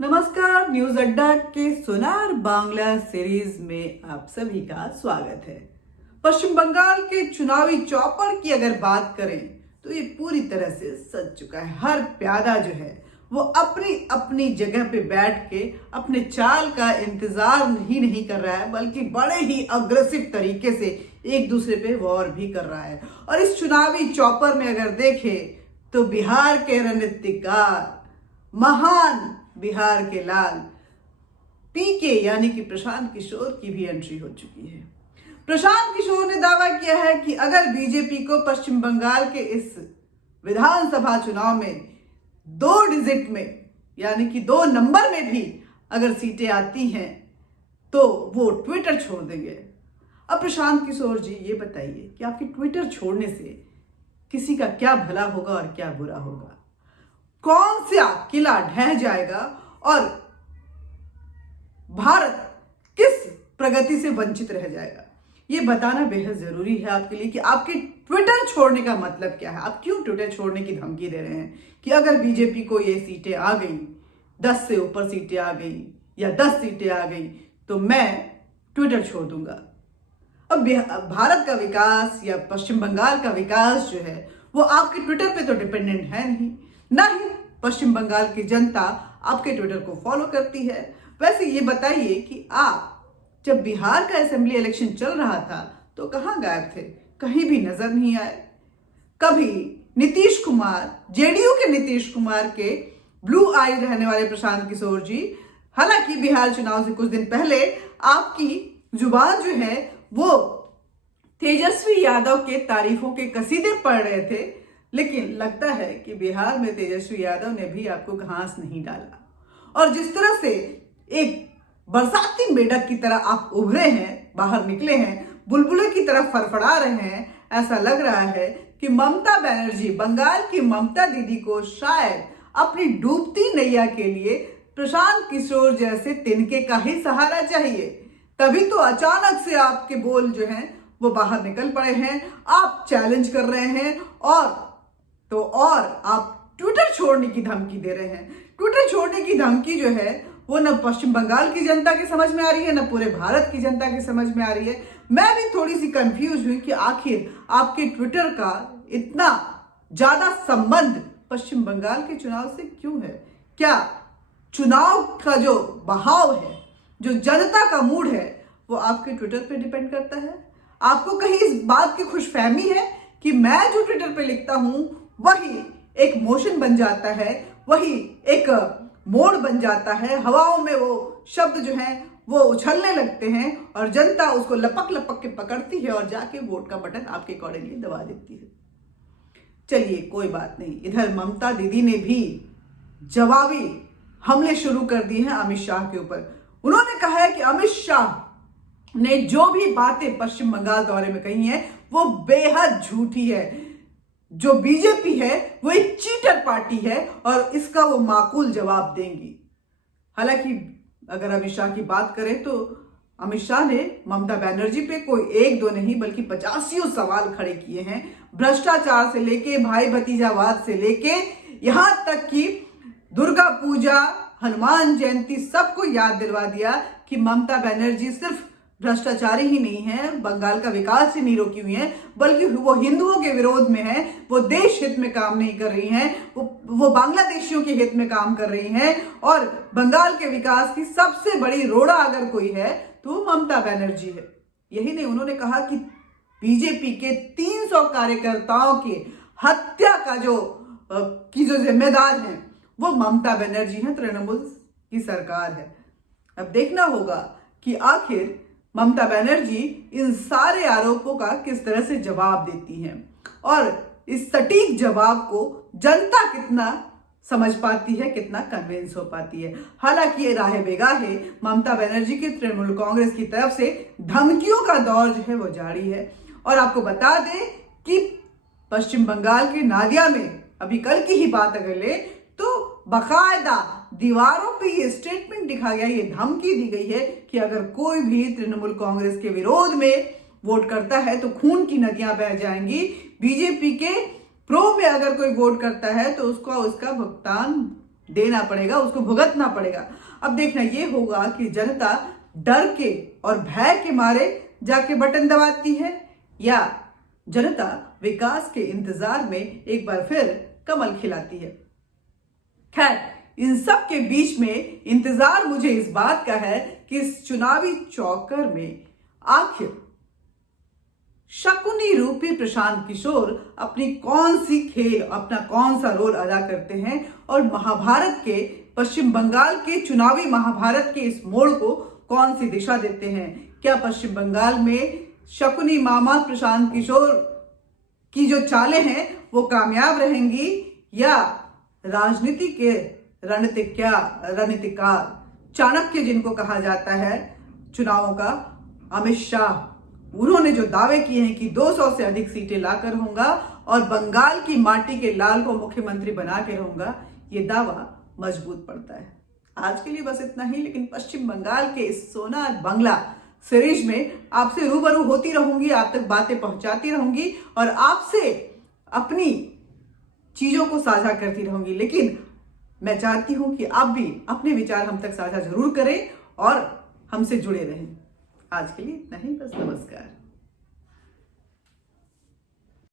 नमस्कार, न्यूज अड्डा के सोनार बांग्ला सीरीज में आप सभी का स्वागत है। पश्चिम बंगाल के चुनावी चौपर की अगर बात करें तो ये पूरी तरह से सज चुका है। हर प्यादा जो है वो अपनी अपनी जगह पे बैठ के अपने चाल का इंतजार नहीं कर रहा है, बल्कि बड़े ही अग्रेसिव तरीके से एक दूसरे पे वॉर भी कर रहा है। और इस चुनावी चौपर में अगर देखें तो बिहार के रणनीतिकार, महान बिहार के लाल पीके यानी कि प्रशांत किशोर की भी एंट्री हो चुकी है। प्रशांत किशोर ने दावा किया है कि अगर बीजेपी को पश्चिम बंगाल के इस विधानसभा चुनाव में 2 डिजिट में यानी कि 2 नंबर में भी अगर सीटें आती हैं तो वो ट्विटर छोड़ देंगे। अब प्रशांत किशोर जी ये बताइए कि आपके ट्विटर छोड़ने से किसी का क्या भला होगा और क्या बुरा होगा? कौन सा किला ढह जाएगा और भारत किस प्रगति से वंचित रह जाएगा? ये बताना बेहद जरूरी है आपके लिए कि आपके ट्विटर छोड़ने का मतलब क्या है। आप क्यों ट्विटर छोड़ने की धमकी दे रहे हैं कि अगर बीजेपी को ये सीटें आ गई, 10 से ऊपर सीटें आ गई या 10 सीटें आ गई तो मैं ट्विटर छोड़ दूंगा। अब भारत का विकास या पश्चिम बंगाल का विकास जो है वो आपके ट्विटर पे तो डिपेंडेंट है नहीं, ना ही पश्चिम बंगाल की जनता आपके ट्विटर को फॉलो करती है। वैसे ये बताइए कि आप जब बिहार का असेंबली इलेक्शन चल रहा था तो कहां गायब थे? कहीं भी नजर नहीं आए। कभी नीतीश कुमार, जेडीयू के नीतीश कुमार के ब्लू आई रहने वाले प्रशांत किशोर जी, हालांकि बिहार चुनाव से कुछ दिन पहले आपकी जुबान जो है वो तेजस्वी यादव के तारीफों के कसीदे पढ़ रहे थे, लेकिन लगता है कि बिहार में तेजस्वी यादव ने भी आपको घास नहीं डाला। और जिस तरह से एक बरसाती मेढक की तरह आप उभरे हैं, बाहर निकले हैं, बुलबुले की तरह फड़फड़ा रहे हैं, ऐसा लग रहा है कि ममता बनर्जी, बंगाल की ममता दीदी को शायद अपनी डूबती नैया के लिए प्रशांत किशोर जैसे तिनके का ही सहारा चाहिए। तभी तो अचानक से आपके बोल जो हैं वो बाहर निकल पड़े हैं। आप चैलेंज कर रहे हैं और आप ट्विटर छोड़ने की धमकी दे रहे हैं। ट्विटर छोड़ने की धमकी जो है वो न पश्चिम बंगाल की जनता के समझ में आ रही है, न पूरे भारत की जनता के समझ में आ रही है। मैं भी थोड़ी सी कंफ्यूज हुई कि आखिर आपके ट्विटर का इतना ज्यादा संबंध पश्चिम बंगाल के चुनाव से क्यों है? क्या चुनाव का जो बहाव है, जो जनता का मूड है, वो आपके ट्विटर पे डिपेंड करता है? आपको कहीं इस बात की खुशफहमी है कि मैं जो ट्विटर पे लिखता हूं वही एक मोशन बन जाता है, वही एक मोड़ बन जाता है, हवाओं में वो शब्द जो हैं वो उछलने लगते हैं और जनता उसको लपक लपक के पकड़ती है और जाके वोट का बटन आपके अकॉर्डिंगली दबा देती है। चलिए कोई बात नहीं। इधर ममता दीदी ने भी जवाबी हमले शुरू कर दिए हैं अमित शाह के ऊपर। उन्होंने कहा है कि अमित शाह ने जो भी बातें पश्चिम बंगाल दौरे में कही हैं वो बेहद झूठी है। जो बीजेपी है वो एक चीटर पार्टी है और इसका वो माकूल जवाब देंगी। हालांकि अगर अमित शाह की बात करें तो अमित शाह ने ममता बनर्जी पे कोई 1-2 नहीं बल्कि 85 सवाल खड़े किए हैं। भ्रष्टाचार से लेके भाई भतीजावाद से लेके यहां तक कि दुर्गा पूजा, हनुमान जयंती सबको याद दिलवा दिया कि ममता बनर्जी सिर्फ भ्रष्टाचारी ही नहीं है, बंगाल का विकास ही नहीं रोकी हुई है, बल्कि वो हिंदुओं के विरोध में है, वो देश हित में काम नहीं कर रही हैं, वो बांग्लादेशियों के हित में काम कर रही हैं। और बंगाल के विकास की सबसे बड़ी रोड़ा अगर कोई है तो वो ममता बनर्जी है। यही नहीं, उन्होंने कहा कि बीजेपी के 300 कार्यकर्ताओं की हत्या का जो जिम्मेदार है वो ममता बनर्जी है, तृणमूल की सरकार है। अब देखना होगा कि आखिर ममता बनर्जी इन सारे आरोपों का किस तरह से जवाब देती हैं और इस सटीक जवाब को जनता कितना समझ पाती है, कितना कन्विंस हो पाती है। हालांकि ये राह बेगाहे ममता बनर्जी की तृणमूल कांग्रेस की तरफ से धमकियों का दौर जो है वो जारी है। और आपको बता दें कि पश्चिम बंगाल के नादिया में अभी कल की ही बात अगर ले तो बाकायदा दीवारों पे ये स्टेटमेंट दिखा गया, ये धमकी दी गई है कि अगर कोई भी तृणमूल कांग्रेस के विरोध में वोट करता है तो खून की नदियां बह जाएंगी। बीजेपी के प्रो में अगर कोई वोट करता है तो उसका भुगतान देना पड़ेगा, उसको भुगतना पड़ेगा। अब देखना ये होगा कि जनता डर के और भय के मारे जाके बटन दबाती है या जनता विकास के इंतजार में एक बार फिर कमल खिलाती है। खैर, इन सब के बीच में इंतजार मुझे इस बात का है कि इस चुनावी चौकर में आखिर शकुनी रूपी प्रशांत किशोर अपनी कौन सी खेल, अपना कौन सा रोल अदा करते हैं और महाभारत के, पश्चिम बंगाल के चुनावी महाभारत के इस मोड़ को कौन सी दिशा देते हैं। क्या पश्चिम बंगाल में शकुनी मामा प्रशांत किशोर की जो चालें हैं वो कामयाब रहेंगी या राजनीति के रणनीतिकार चाणक्य जिनको कहा जाता है चुनावों का, अमित शाह, उन्होंने जो दावे किए हैं कि 200 से अधिक सीटें लाकर रहूंगा और बंगाल की माटी के लाल को मुख्यमंत्री बना के रहूंगा, ये दावा मजबूत पड़ता है। आज के लिए बस इतना ही, लेकिन पश्चिम बंगाल के इस सोना बंगला सीरीज में आपसे रूबरू होती रहूंगी, आप तक बातें पहुंचाती रहूंगी और आपसे अपनी चीजों को साझा करती रहूंगी। लेकिन मैं चाहती हूं कि आप भी अपने विचार हम तक साझा जरूर करें और हमसे जुड़े रहें। आज के लिए इतना ही, बस नमस्कार।